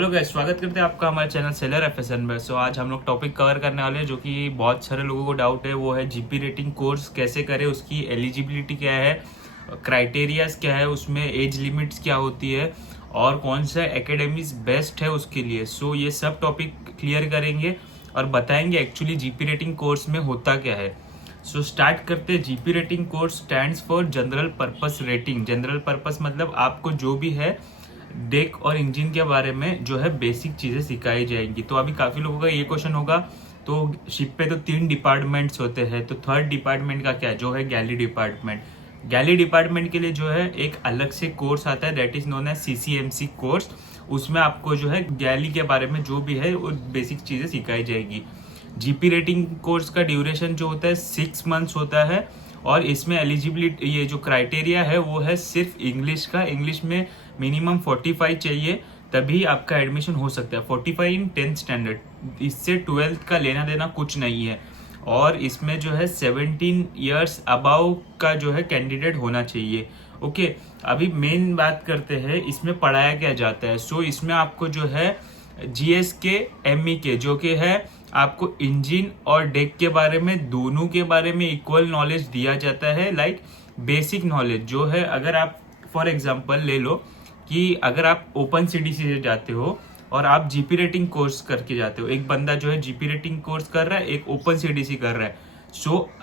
Hello guys, स्वागत करते हैं आपका हमारे चैनल सेलर एफएसएन में। आज हम लोग टॉपिक कवर करने वाले हैं जो कि बहुत सारे लोगों को डाउट है, वो है जीपी रेटिंग कोर्स कैसे करें, उसकी एलिजिबिलिटी क्या है, क्राइटेरियाज क्या है, उसमें एज लिमिट्स क्या होती है और कौन सा एकेडमीज बेस्ट है उसके लिए। ये सब टॉपिक क्लियर करेंगे और बताएंगे एक्चुअली जीपी रेटिंग कोर्स में होता क्या है। स्टार्ट करते हैं। GP rating course stands for general purpose rating. General purpose मतलब आपको जो भी है डेक और इंजन के बारे में जो है बेसिक चीज़ें सिखाई जाएंगी। तो अभी काफ़ी लोगों का ये क्वेश्चन होगा, तो शिप पे तो 3 डिपार्टमेंट्स होते हैं, तो थर्ड डिपार्टमेंट का क्या है, जो है गैली डिपार्टमेंट। गैली डिपार्टमेंट के लिए जो है एक अलग से कोर्स आता है, that is known as CCMC course. उसमें आपको जो है गैली के बारे में जो भी है वो बेसिक चीज़ें सिखाई जाएगी। जीपी रेटिंग कोर्स का ड्यूरेशन जो होता है 6 मंथ्स होता है और इसमें एलिजिबिलिटी ये जो क्राइटेरिया है वो है सिर्फ इंग्लिश का। इंग्लिश में मिनिमम 45 चाहिए, तभी आपका एडमिशन हो सकता है। 45 इन 10th स्टैंडर्ड, इससे 12th का लेना देना कुछ नहीं है। और इसमें जो है 17 ईयर्स अबाव का जो है कैंडिडेट होना चाहिए। ओके, अभी मेन बात करते हैं इसमें पढ़ाया क्या जाता है। इसमें आपको जो है जीएस के एमई के जो कि है आपको इंजन और डेक के बारे में, दोनों के बारे में इक्वल नॉलेज दिया जाता है। लाइक बेसिक नॉलेज जो है, अगर आप फॉर एग्जांपल ले लो कि अगर आप ओपन सीडीसी से जाते हो और आप जीपी रेटिंग कोर्स करके जाते हो, एक बंदा जो है जीपी रेटिंग कोर्स कर रहा है, एक ओपन सीडीसी कर रहा है।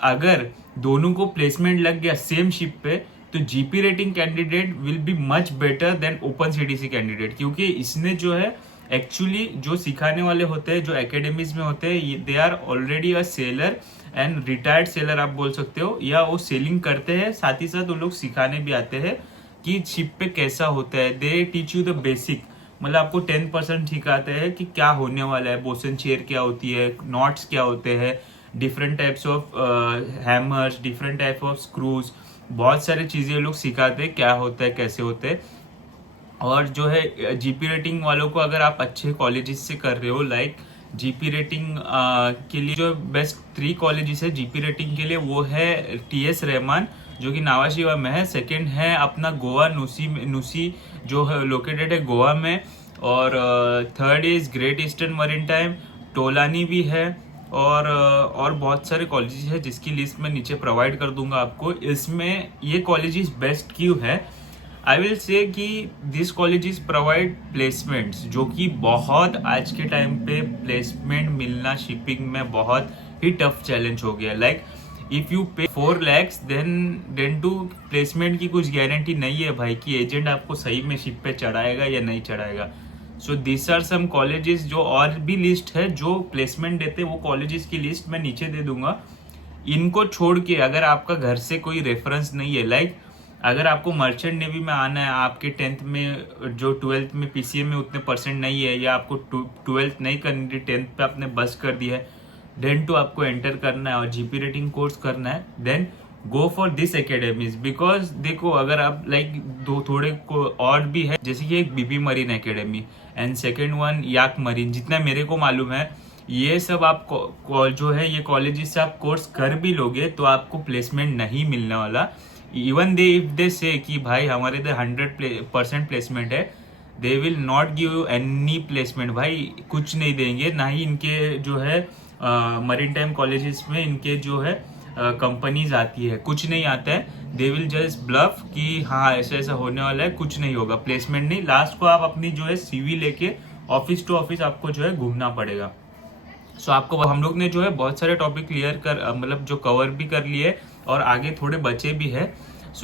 अगर दोनों को प्लेसमेंट लग गया सेम शिप पे, तो GP rating candidate will be much better than open CDC candidate, क्योंकि इसने जो है एक्चुअली जो सिखाने वाले होते हैं, जो एकेडमीज में होते हैं, they are already a sailor and retired sailor आप बोल सकते हो, या वो सेलिंग करते हैं, साथ ही साथ वो लोग सिखाने भी आते हैं कि शिप पे कैसा होता है। They teach you the basic, मतलब आपको 10% सिखाते हैं कि क्या होने वाला है, बोसन चेयर क्या होती है, नॉट्स क्या होते हैं, different types of hammers, different type of screws, बहुत सारी चीज़ें लोग सिखाते हैं क्या होता है, कैसे होते हैं। और जो है जीपी रेटिंग वालों को, अगर आप अच्छे कॉलेजेस से कर रहे हो, लाइक जीपी रेटिंग के लिए जो बेस्ट 3 कॉलेजेस है जीपी रेटिंग के लिए, वो है टीएस रहमान जो कि नावाशिवा में है, सेकंड है अपना गोवा नुसी जो है लोकेटेड है गोवा में, और third is great eastern maritime, Tolani भी है, और बहुत सारे कॉलेजेस है जिसकी लिस्ट मैं नीचे प्रोवाइड कर दूंगा आपको। इसमें ये कॉलेजेस बेस्ट क्यों है, आई विल से कि दिस कॉलेजेस प्रोवाइड प्लेसमेंट्स, जो कि बहुत आज के टाइम पे प्लेसमेंट मिलना शिपिंग में बहुत ही टफ चैलेंज हो गया। लाइक इफ यू पे 4 lakhs देन टू प्लेसमेंट की कुछ गारंटी नहीं है भाई कि एजेंट आपको सही में शिप पे चढ़ाएगा या नहीं चढ़ाएगा। दिस आर सम कॉलेजेस जो, और भी लिस्ट है जो प्लेसमेंट देते, वो कॉलेजेस की लिस्ट मैं नीचे दे दूंगा। इनको छोड़ के अगर आपका घर से कोई रेफरेंस नहीं है, लाइक अगर आपको मर्चेंट नेवी में आना है, आपके 10th में जो 12th में पीसीएम में उतने परसेंट नहीं है, या आपको 12th नहीं करनी थी, 10th पे आपने बस कर दिया है, देन टू आपको एंटर करना है और जीपी रेटिंग कोर्स करना है, then go for this academies. Because देखो, अगर आप लाइक दो थोड़े को और भी है, जैसे कि एक BB marine academy and second one याक मरीन, जितना मेरे को मालूम है, ये सब आप जो है ये कॉलेजेस से आप कोर्स कर भी लोगे तो आपको प्लेसमेंट नहीं मिलने वाला। इवन दे इफ दे से कि भाई हमारे इधर 100% प्लेसमेंट है, they will not give you any placement. भाई कुछ नहीं देंगे, ना ही इनके जो है मरीन टाइम कॉलेजेस में इनके जो है कंपनीज आती है, कुछ नहीं आता है। दे विल जस्ट ब्लफ कि हाँ ऐसा ऐसा होने वाला है, कुछ नहीं होगा, प्लेसमेंट नहीं। लास्ट को आप अपनी जो है सीवी लेके ऑफिस टू ऑफिस आपको जो है घूमना पड़ेगा। आपको हम लोग ने जो है बहुत सारे टॉपिक क्लियर कर मतलब जो कवर भी कर लिए और आगे थोड़े बचे भी है।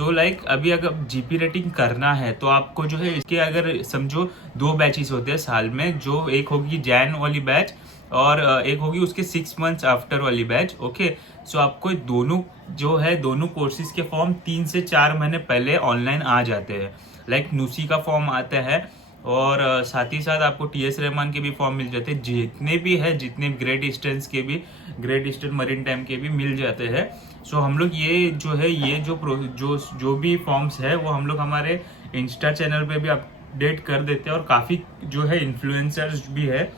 लाइक अभी अगर जीपी रेटिंग करना है तो आपको जो है इसके, अगर समझो 2 बैचेस होते हैं साल में, जो एक होगी जैन वाली बैच और एक होगी उसके 6 months आफ्टर वाली बैच। ओके, आपको दोनों जो है दोनों कोर्सेज के फॉर्म 3 से 4 महीने पहले ऑनलाइन आ जाते हैं। लाइक नुसी का फॉर्म आता है और साथ ही साथ आपको टीएस रहमान के भी फॉर्म मिल जाते हैं, जितने भी है, जितने ग्रेट ईस्टर्न के भी, ग्रेट ईस्टर्न मरीन टाइम के भी मिल जाते हैं। हम लोग ये जो है ये जो भी फॉर्म्स है वो हम लोग हमारे इंस्टा चैनल पे भी अपडेट कर देते हैं, और काफ़ी जो है इन्फ्लुएंसर्स भी है,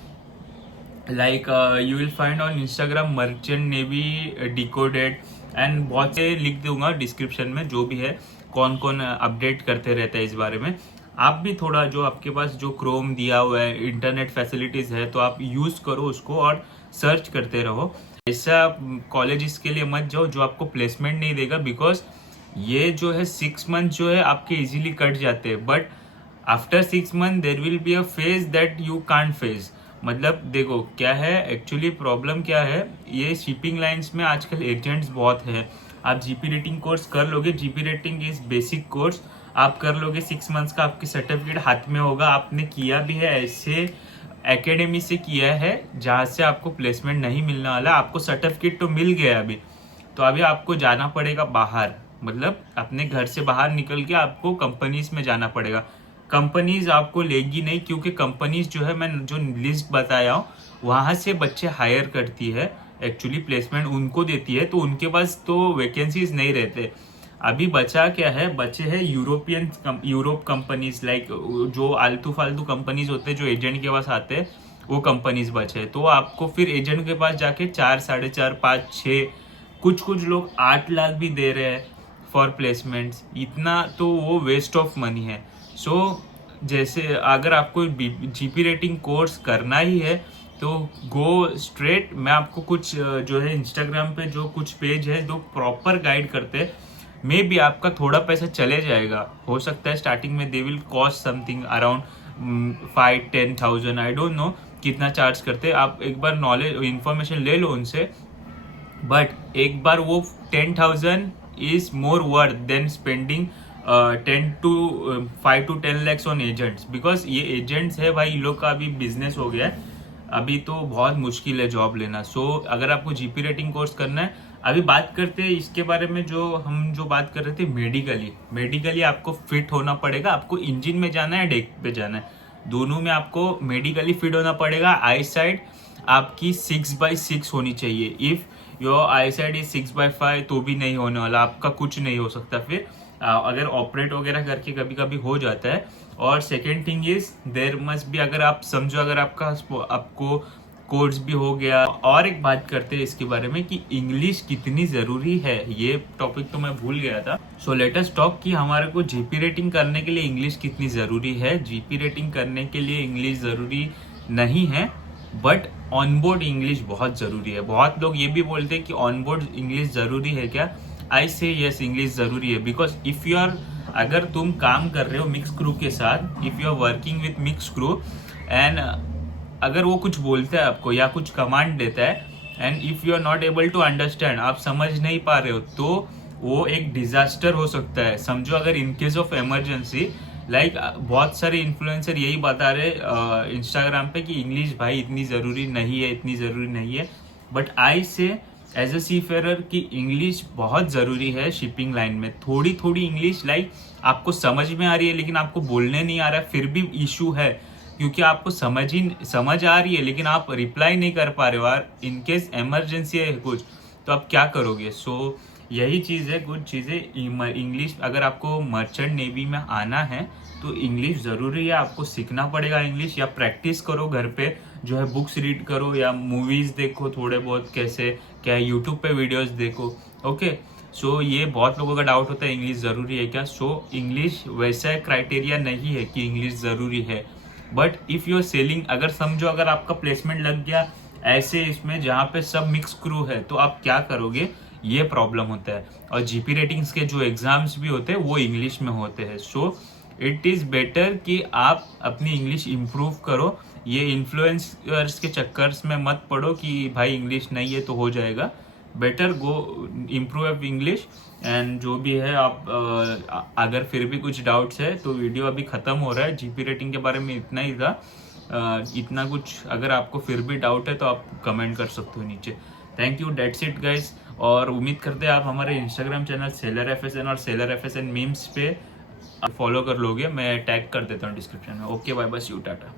like you will find on Instagram merchant navy decoded, and बहुत से लिख दूंगा डिस्क्रिप्शन में, जो भी है कौन कौन अपडेट करते रहता है इस बारे में। आप भी थोड़ा जो आपके पास जो क्रोम दिया हुआ है, इंटरनेट फैसिलिटीज है, तो आप यूज करो उसको और सर्च करते रहो। ऐसा कॉलेजेस के लिए मत जाओ जो आपको प्लेसमेंट नहीं देगा, बिकॉज ये जो है 6 मंथ जो है आपके इजीली कट जाते हैं, but after 6 month there will be a phase that you can't face. मतलब देखो क्या है एक्चुअली प्रॉब्लम क्या है, ये शिपिंग लाइंस में आजकल एजेंट्स बहुत है। आप जीपी रेटिंग कोर्स कर लोगे, GP rating is basic course, आप कर लोगे 6 मंथ्स का, आपकी सर्टिफिकेट हाथ में होगा। आपने किया भी है ऐसे एकेडमी से किया है जहाँ से आपको प्लेसमेंट नहीं मिलने वाला, आपको सर्टिफिकेट तो मिल गया अभी, तो अभी आपको जाना पड़ेगा बाहर, मतलब अपने घर से बाहर निकल के आपको कंपनीज में जाना पड़ेगा। कंपनीज आपको लेगी नहीं, क्योंकि कंपनीज जो है मैं जो लिस्ट बताया हूँ वहाँ से बच्चे हायर करती है, एक्चुअली प्लेसमेंट उनको देती है, तो उनके पास तो वैकेंसीज नहीं रहते। अभी बचा क्या है, बचे है यूरोप कंपनीज, लाइक जो आलतू फालतू कंपनीज होते हैं जो एजेंट के पास आते हैं, वो कंपनीज बचे। तो आपको फिर एजेंट के पास जाके 4, 4.5, 5, 6, कुछ लोग 8 लाख भी दे रहे हैं फॉर प्लेसमेंट्स। इतना तो वो वेस्ट ऑफ मनी है। सो जैसे अगर आपको जीपी रेटिंग कोर्स करना ही है तो गो स्ट्रेट। मैं आपको कुछ जो है इंस्टाग्राम पे जो कुछ पेज है जो प्रॉपर गाइड करते हैं, मे बी आपका थोड़ा पैसा चले जाएगा, हो सकता है स्टार्टिंग में they will cost something around 5-10,000, I don't know कितना चार्ज करते हैं। आप एक बार नॉलेज इन्फॉर्मेशन ले लो उनसे, बट एक बार वो 10,000 is more worth than spending 5 to 10 lakhs on agents, because ये एजेंट्स है भाई, इन लोग का अभी बिजनेस हो गया है, अभी तो बहुत मुश्किल है जॉब लेना। सो अगर आपको जीपी रेटिंग कोर्स करना है, अभी बात करते हैं इसके बारे में जो बात कर रहे थे मेडिकली आपको फिट होना पड़ेगा। आपको इंजन में जाना है, डेक पे जाना है, दोनों में आपको मेडिकली फिट होना पड़ेगा। आई साइड आपकी 6/6 होनी चाहिए। If your I side is 6/5 तो भी नहीं होने वाला, आपका कुछ नहीं हो सकता फिर, अगर ऑपरेट वगैरह करके कभी कभी हो जाता है। और second thing is there must भी, अगर आप समझो अगर आपको कोर्स भी हो गया। और एक बात करते हैं इसके बारे में कि इंग्लिश कितनी जरूरी है, ये टॉपिक तो मैं भूल गया था। सो लेट अस टॉक कि हमारे को जीपी रेटिंग करने के लिए इंग्लिश कितनी जरूरी है। जीपी रेटिंग करने के लिए इंग्लिश जरूरी नहीं है, बट ऑनबोर्ड इंग्लिश बहुत जरूरी है। बहुत लोग ये भी बोलते हैं कि ऑनबोर्ड इंग्लिश जरूरी है क्या, आई से यस इंग्लिश जरूरी है, बिकॉज इफ यू आर, अगर तुम काम कर रहे हो मिक्स क्रू के साथ, if you are working with mix crew and अगर वो कुछ बोलता है आपको या कुछ कमांड देता है and if you are not able to understand, आप समझ नहीं पा रहे हो, तो वो एक डिजास्टर हो सकता है। समझो अगर in case of emergency, like बहुत सारे इन्फ्लुएंसर यही बता रहे इंस्टाग्राम पे कि इंग्लिश भाई इतनी ज़रूरी नहीं है, इतनी ज़रूरी नहीं है, बट आई से एज अ सी फेरर की इंग्लिश बहुत ज़रूरी है शिपिंग लाइन में। थोड़ी थोड़ी इंग्लिश लाइक आपको समझ में आ रही है लेकिन आपको बोलने नहीं आ रहा है, फिर भी इशू है, क्योंकि आपको समझ आ रही है लेकिन आप रिप्लाई नहीं कर पा रहे हो, और इनकेस इमरजेंसी है कुछ तो आप क्या करोगे। सो यही चीज़ है, कुछ चीज़ें इंग्लिश, अगर आपको मर्चेंट नेवी में आना है तो इंग्लिश ज़रूरी है, आपको सीखना पड़ेगा इंग्लिश, या प्रैक्टिस करो घर पे, जो है बुक्स रीड करो या मूवीज़ देखो थोड़े बहुत, कैसे क्या यूट्यूब पे वीडियोस देखो। ओके, सो ये बहुत लोगों का डाउट होता है इंग्लिश ज़रूरी है क्या। सो इंग्लिश वैसा क्राइटेरिया नहीं है कि इंग्लिश ज़रूरी है, but if you are sailing, अगर समझो अगर आपका प्लेसमेंट लग गया ऐसे इसमें जहाँ पे सब मिक्स क्रू है, तो आप क्या करोगे, ये प्रॉब्लम होता है। और जीपी रेटिंग्स के जो एग्जाम्स भी होते हैं वो इंग्लिश में होते हैं। सो इट इज़ बेटर कि आप अपनी इंग्लिश इम्प्रूव करो, ये इन्फ्लुएंसर्स के चक्कर्स में मत पड़ो कि भाई इंग्लिश नहीं है तो हो जाएगा। Better go improve English. And जो भी है आप अगर फिर भी कुछ डाउट्स है तो वीडियो अभी ख़त्म हो रहा है, जीपी रेटिंग के बारे में इतना ही था। इतना कुछ अगर आपको फिर भी डाउट है तो आप कमेंट कर सकते हो नीचे। Thank you, that's it guys. और उम्मीद करते हैं आप हमारे इंस्टाग्राम चैनल सेलर FSN और सेलर FSN मीम्स पे फॉलो कर लोगे, मैं टैग कर देता हूँ डिस्क्रिप्शन में। ओके बाय, बस यू, टाटा।